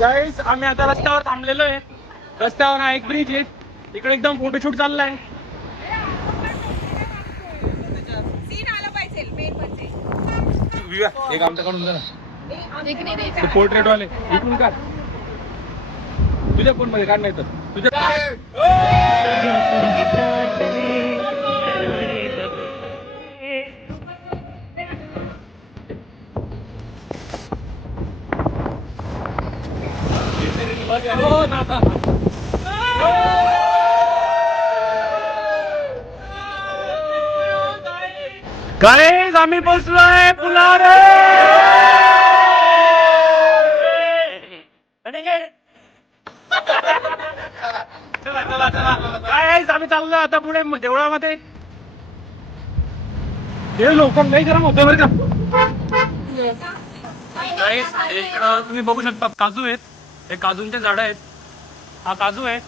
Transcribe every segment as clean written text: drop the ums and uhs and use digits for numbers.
गाईस आम्ही आता रस्त्यावर थांबलेलो आहे. रस्त्यावर हा एक ब्रिज आहे. इकडे एकदम फोटोशूट चाललाय. एक आमच्याकडून जरा पोर्ट्रेट वाले इकडून काढ. तुझ्या फोन मध्ये काढ, नाही तर तुझ्या गाईस आम्ही पोचलोय पुलावर. चला चला चला गाईस आम्ही चाललो आता पुढे देवळामध्ये. हे लोक नाही गरम होतं बरं का. गाईस इकडं तुम्ही बघू शकता काजू आहेत. हे काजूंचे झाड आहेत. हा काजू आहे.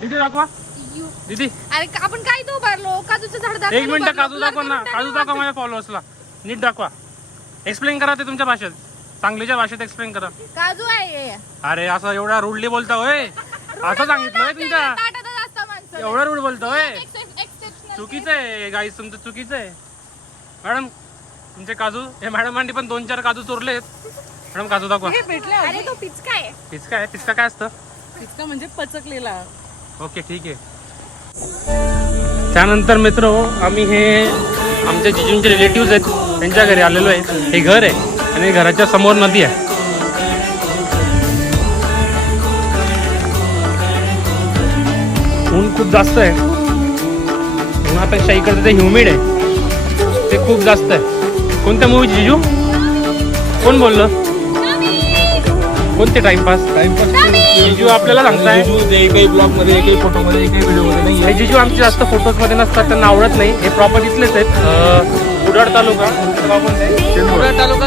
दीदी दाखवा दीदी. अरे आपण काय तो भरलो काजूचं झाड दाखव. एक मिनिट काजू दाखवा ना. काजू दाखवा माझ्या फॉलोअर्सला. नीट दाखवा. एक्सप्लेन करा ते तुमच्या भाषेत. सांगलीच्या भाषेत एक्सप्लेन करा. काजू आहे. अरे असं एवढा रूडली बोलता होय. असं सांगितलंय तुमच्या. एवढं रूड बोलतोय. चुकीचं आहे गाईस, तुमचं चुकीचं आहे. मॅडम तुमचे काजू हे मॅडमांनी पण 2-4 काजू चोरलेत. मॅडम काजू दाखवा. अरे तो पिचका आहे. पिचका आहे. पिचका काय असतं? पिचका म्हणजे पचकलेला. ओके ठीक आहे. त्यानंतर मित्र आम्ही हे आमच्या जिजूंचे रिलेटिव्ह आहेत त्यांच्या घरी आलेलो आहे. हे घर आहे आणि घराच्या समोर नदी आहे. ऊन खूप जास्त आहे. उन्हापेक्षा इकडे ते ह्युमिड आहे ते खूप जास्त आहे. कोणत्या मूवी जिजू? कोण बोललं? कोणते टाइमपास? जिजू आपल्याला सांगताय एकही ब्लॉग मध्ये, एकही फोटो मध्ये, एकही व्हिडिओ मध्ये नाही. हे जिजू आमचे जास्त फोटोज मध्ये नसतात, त्यांना आवडत नाही. हे प्रॉपर इथलेच आहेत. कुडाळ तालुका. कुडाळ तालुका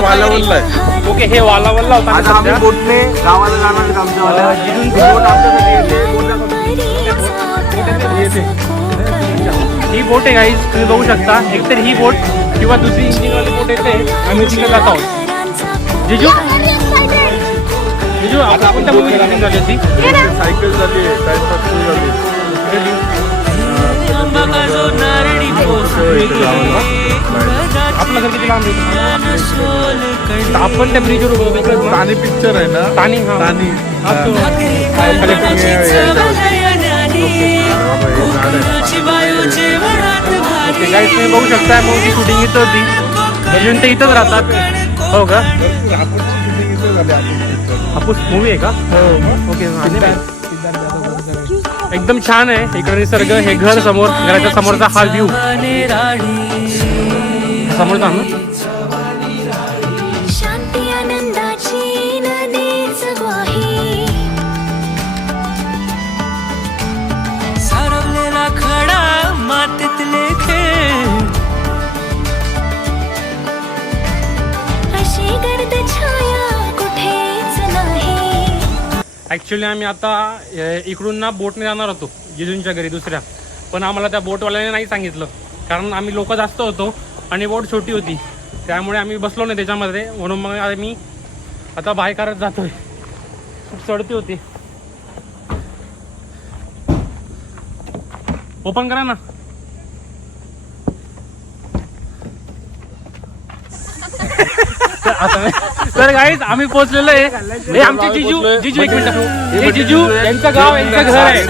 वालावलला आहे. ओके हे वालावलला होता. आता आम्ही बोटने गावाला जाणार आहेत. आमच्या जिजूंची बोट आमच्यासाठी येते. ही बोट आहे गाईज, तुम्ही बघू शकता. एकतर ही बोट किंवा दुसरी इंजिनवाली बोट येते. आम्ही तिकडे जात आहोत. जिजू जिजू आपण कोणत्या मूवी शूटिंग झाली होती? सायकल झाली आहे. आपलं घर किती लांब आहे? आपण त्या ब्रिजवर उभं. तानी पिक्चर आहे ना? तानी. हा तानी. गाईस तुम्ही बघू शकता मूवीची शूटिंग इथं होती. अजून ते इथंच राहतात. हो का? हापूस मूवी आहे का? ओके. एकदम छान आहे. इकडे निसर्ग. हे घर समोर, घराच्या समोरचा हा व्ह्यू समोरचा ना. ॲक्च्युली आम्ही आता इकडून ना बोटने जाणार होतो जिजूंच्या घरी दुसऱ्या, पण आम्हाला त्या बोटवाल्याने नाही सांगितलं, कारण आम्ही लोक जास्त होतो आणि बोट छोटी होती, त्यामुळे आम्ही बसलो नाही त्याच्यामध्ये. म्हणून मग आम्ही आता बाय करत जातोय. खूप चढती होती. ओपन करा ना. तर गाईज आम्ही पोहोचलेलो आहे. हे आमचे जिजू एक मिनिट. हे जिजू यांचं गाव, यांचं घर आहे.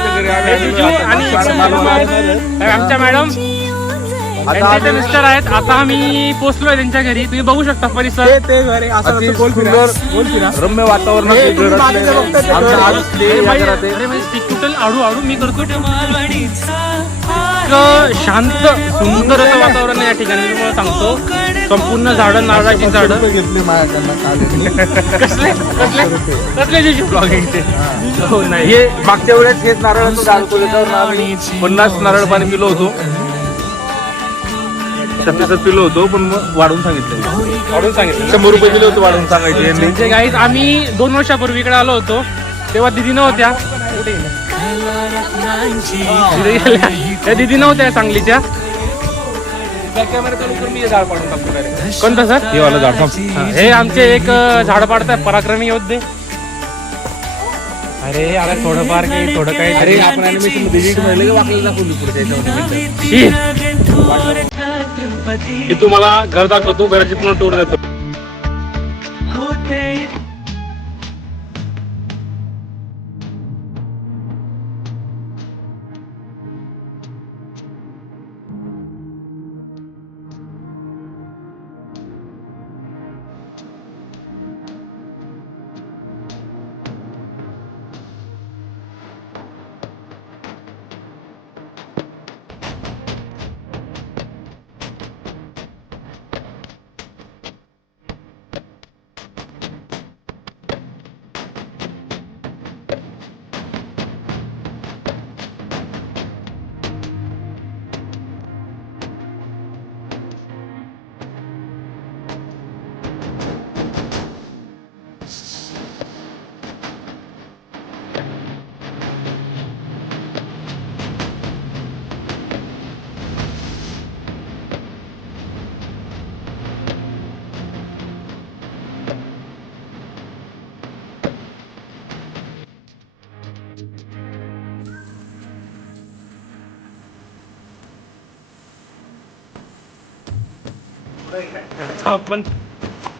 हे जिजू आणि आमच्या मॅडम यांचे मिस्टर आहेत. आता आम्ही पोहोचलोय त्यांच्या घरी. तुम्ही बघू शकता परिसर. रम्य वातावरण हळूहळू मी करतो. शांत सुंदर असं वातावरण आहे या ठिकाणी. मी तुम्हाला सांगतो, संपूर्ण झाडं, नारळाची झाडं. कसले कसले कसले जिजू ब्लॉगिंग ते हो नाही. हे मागच्या वेळेस हेच नारळाचं झाड त्याच्यावर आम्ही 50 नारळ पाणी पिलो होतो, 36 पिलो होतो, पण मग वाढवून सांगितलं 100 रुपये दिले होते वाढवून सांगायचे यांनी. म्हणजे गाईज आम्ही 2 वर्षापूर्वी इकडे आलो होतो, तेव्हा दिदी नव्हत्या. त्या दिदी नव्हत्या सांगलीच्या. मी झाड पाडून टाकतो direct. कोणतं सर? हे वाला झाड हे आमचे एक झाड पाडतात पराक्रमी योद्धे. अरे अरे थोडंफार काही थोडं काही. अरे आपण animation मध्ये edit मध्ये लगे वाकलेलं दाखवली पुढे त्याच्यामध्ये. मी तुम्हाला घर दाखवतो, घराची पूर्ण टूर देतो.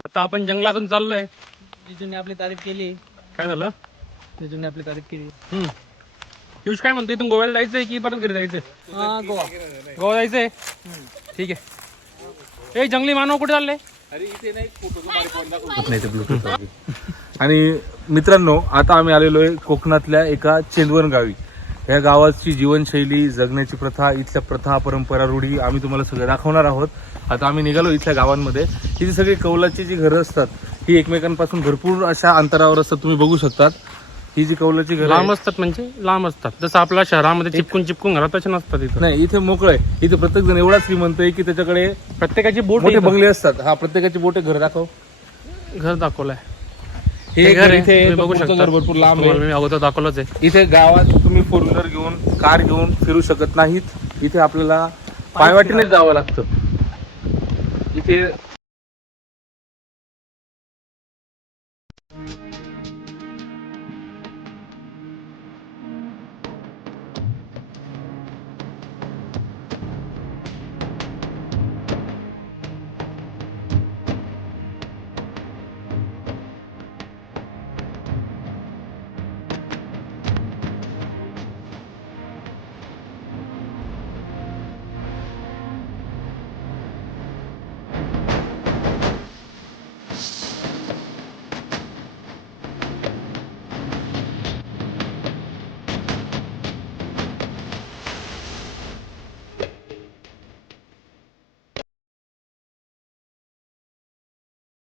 आता आपण जंगलातून चाललोय. जिजूने आपली तारीफ केली. काय झालं? जिजूने आपली तारीफ केली. पियुष काय म्हणतोय, तू गोव्याला जायचंय की परत घरी जायचंय? गोवा. गोवा जायचंय. ठीक आहे. ए जंगली मानव कुठे चालले? आणि मित्रांनो, आता आम्ही आलेलो आहे कोकणातल्या एका चेंदवण गावी. या गावाची जीवनशैली, जगण्याची प्रथा, इथल्या प्रथा, परंपरा, रूढी आम्ही तुम्हाला सगळं दाखवणार आहोत. आता आम्ही निघालो इथल्या गावांमध्ये. इथे सगळी कौलाची जी घरं असतात ही एकमेकांपासून भरपूर अशा अंतरावर असतात. तुम्ही बघू शकतात ही जी कौलाची घरं लांब असतात, म्हणजे लांब असतात. जसं आपल्या शहरामध्ये चिपकून घरात तसे नसतात. इथं नाही, इथे मोकळं आहे. इथे प्रत्येक जण एवढा श्रीमंत आहे की त्याच्याकडे प्रत्येकाची बोट मोठे बंगले असतात. हा, प्रत्येकाची बोटे घर दाखव. घर दाखवलंय. हे घर इथे तुम्ही बघू तुमचं शकता. घर भरपूर लांब तुम्हाला आहे. मी अगोदर दाखवलंच आहे. इथे गावात तुम्ही 4 व्हीलर घेऊन, कार घेऊन फिरू शकत नाहीत. इथे आपल्याला पायवाटीने जावं लागतं. इथे